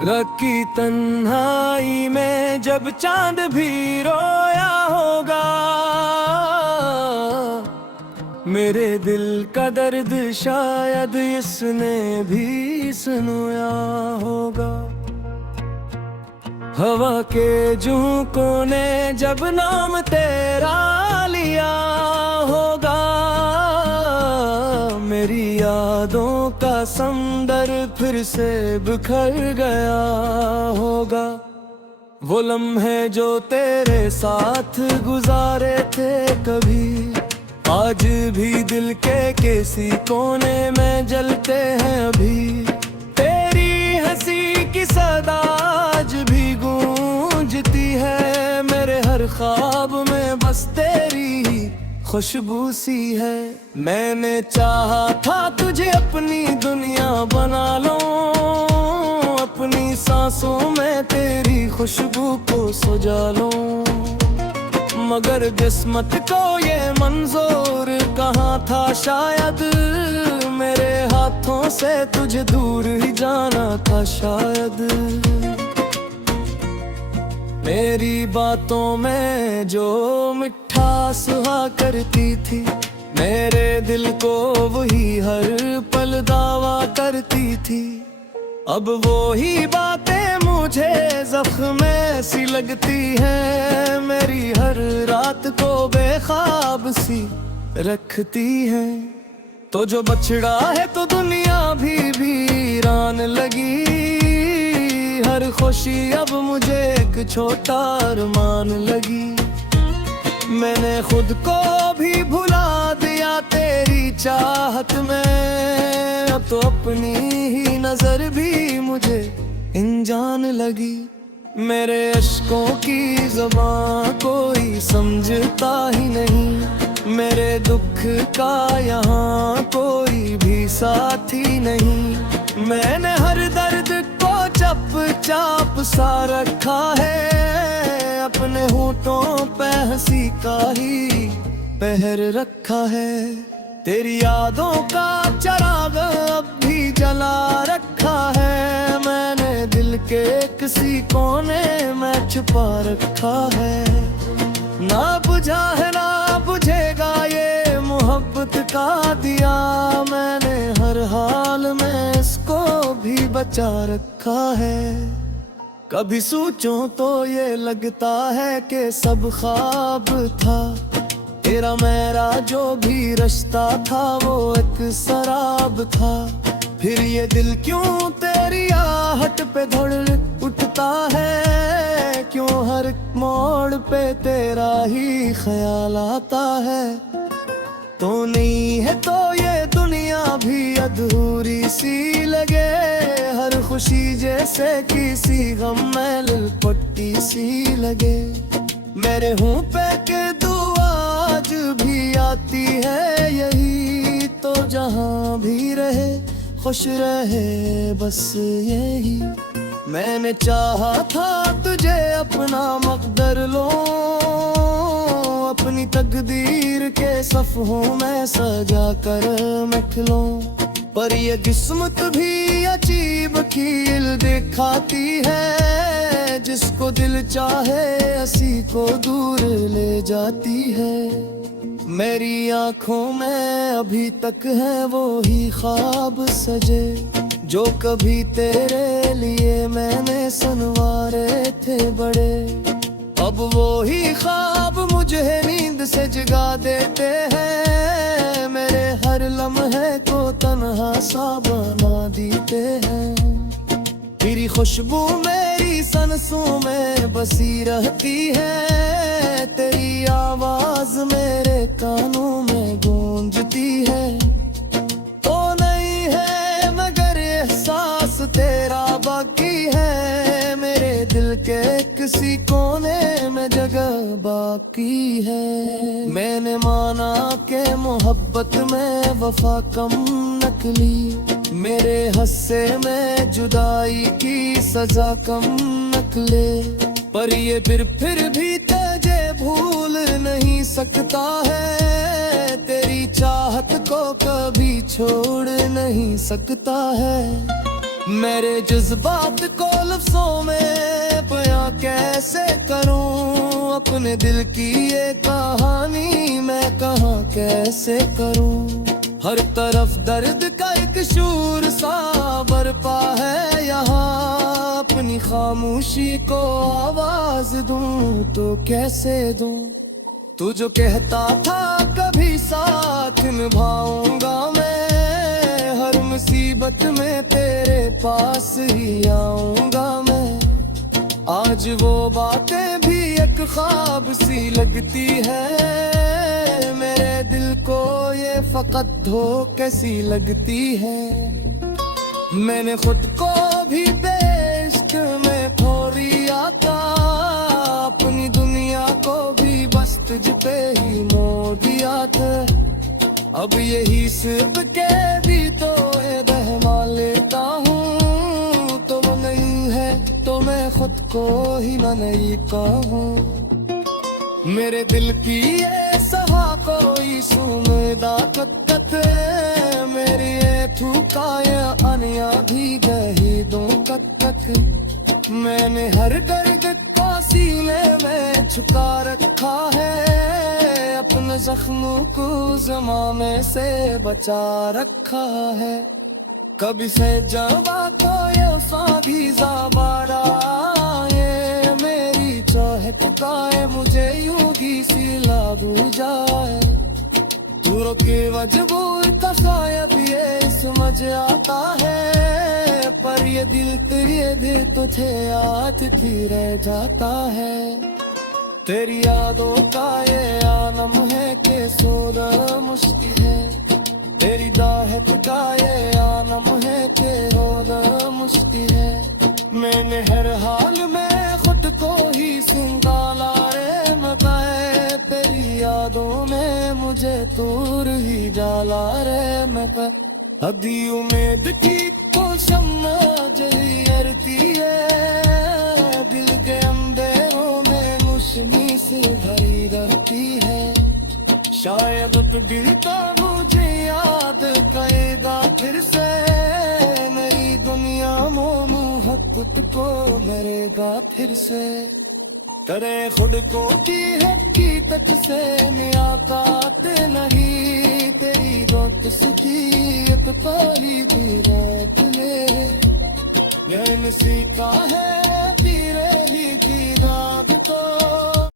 रखी तन्हाई में जब चांद भी रोया होगा, मेरे दिल का दर्द शायद इसने भी सुनाया होगा। हवा के झोंकों ने जब नाम तेरा लिया होगा, मेरी यादों का समंदर फिर से बिखर गया होगा। वो लम्हे जो तेरे साथ गुजारे थे कभी, आज भी दिल के किसी कोने में जलते हैं अभी। तेरी हंसी की सदा आज भी गूंजती है, मेरे हर ख्वाब में बस तेरी खुशबू सी है। मैंने चाहा था तुझे अपनी दुनिया बना लूं, अपनी सांसों में तेरी खुशबू को सजा लूं, मगर किस्मत को ये मंजूर कहाँ था। शायद मेरे हाथों से तुझे दूर ही जाना था शायद। मेरी बातों में जो मिठास हुआ करती थी, मेरे दिल को वही हर पल दावा करती थी। अब वो ही बातें मुझे जख्म सी लगती है, मेरी हर रात को बेख्वाब सी रखती है। तो जो बछड़ा है तो दुनिया भी वीरान लगी, हर खुशी अब मुझे एक छोटा अरमान लगी। मैंने खुद को भी भुला दिया तेरी चाहत में, अब तो अपनी ही नजर भी मुझे अनजान लगी। मेरे अश्कों की ज़बान कोई समझता ही नहीं, मेरे दुख का यहाँ कोई भी साथी नहीं। मैंने हर दर्द को चुपचाप सा रखा है, अपने होठों पे हंसी का ही पहर रखा है। तेरी यादों का चिराग अब भी जला रखा है, मैंने दिल के किसी कोने में छुपा रखा है। ना बुझा है ना बुझेगा ये मोहब्बत का दिया, मैंने हर हाल में इसको भी बचा रखा है। कभी सोचूं तो ये लगता है कि सब ख्वाब था, तेरा मेरा जो भी रिश्ता था वो एक शराब था। फिर ये दिल क्यों तेरी आहट पे धड़ उठता है, क्यों हर मोड़ पे तेरा ही ख्याल आता है। तो नहीं है तो ये दुनिया भी अधूरी सी लगे, हर खुशी जैसे किसी गम में लिपटी सी लगे। मेरे हूँ पे के दुआ आज भी आती है यही, तो जहाँ भी रहे खुश रहे बस यही। मैंने चाहा था तुझे अपना मकदर लो, अपनी तकदीर के सफ़हों में सजा कर मैं खिलूं, पर ये किस्मत भी अजीब खील दिखाती है, जिसको दिल चाहे उसी को दूर ले जाती है। मेरी आँखों में अभी तक है वो ही ख्वाब सजे, जो कभी तेरे लिए मैंने सुनवारे थे बड़े। अब वो ही ख्वाब मुझे नींद से जगा देते हैं, मेरे हर लम्हे को तन्हा सा बना देते हैं। तेरी खुशबू मेरी सांसों में बसी रहती है, तेरी आवाज मेरे कानों में गूंजती है। तो नहीं है मगर एहसास तेरा बाकी है, मेरे दिल के किसी कोने में जगह बाकी है। मैंने माना के मोहब्बत में वफा कम नकली, मेरे हस्से में जुदाई की सजा कम नकले। पर ये फिर भी तुझे भूल नहीं सकता है, तेरी चाहत को कभी छोड़ नहीं सकता है। मेरे जज्बात को लफ्जों में बयां कैसे करूं, अपने दिल की ये कहानी मैं कहाँ कैसे करूं। हर तरफ दर्द का एक शूर सा बरपा है यहाँ, अपनी खामोशी को आवाज दूं तो कैसे दूं। तू जो कहता था कभी साथ निभाऊंगा मैं, हर मुसीबत में तेरे पास ही आऊंगा मैं। आज वो बातें भी एक ख्वाब सी लगती है, मेरे दिल को ये फकत धोखे सी लगती है। मैंने खुद को भी बेइश्क में ठोरिया था, अपनी दुनिया को भी बस तुझ पे ही मोड़ दिया था। अब यही सिर्फ के भी तो रहमा लेता हूँ, तो वो नहीं है तो मैं खुद को ही न नहीं कहूँ। मेरे दिल की ये सहा कोई सुमेदा कत्कत, मेरी ये थूकाए अनिया भी गही दो कत्कत। मैंने हर दर्द का सीने में छुपा रखा है, अपने जख्मों को ज़माने से बचा रखा है। कभी से जवा को ये साधी ज़बारा, ये मेरी चाहत का है मुझे यूं ही सिला दूं जाए। दूरों के मजबूर का शायद ये समझ आता है, पर ये दिल तेरे दिल तुझे याद ही रह जाता है। तेरी यादों का ये आलम है कि सोना मुश्किल है, तेरी दाहत का ये आलम है कि रोना मुश्किल है। मैंने हर हाल में खुद को ही संभाला रे मताए, तेरी यादों में मुझे दूर ही जाला रे मैं। अभी उम्मीद की को शम्मा जली अरती है, दिल के अंधेरों में मुश्किल से भरी रहती है। शायद तो दिल का मुझे याद करेगा फिर से, मेरी दुनिया मोहब्बत को मरेगा फिर से। करे खुद को की हकीकत से नियातात नहीं, तेरी रोट सी एक पारी भी रात में मैंने सीखा है धीरे ही की रात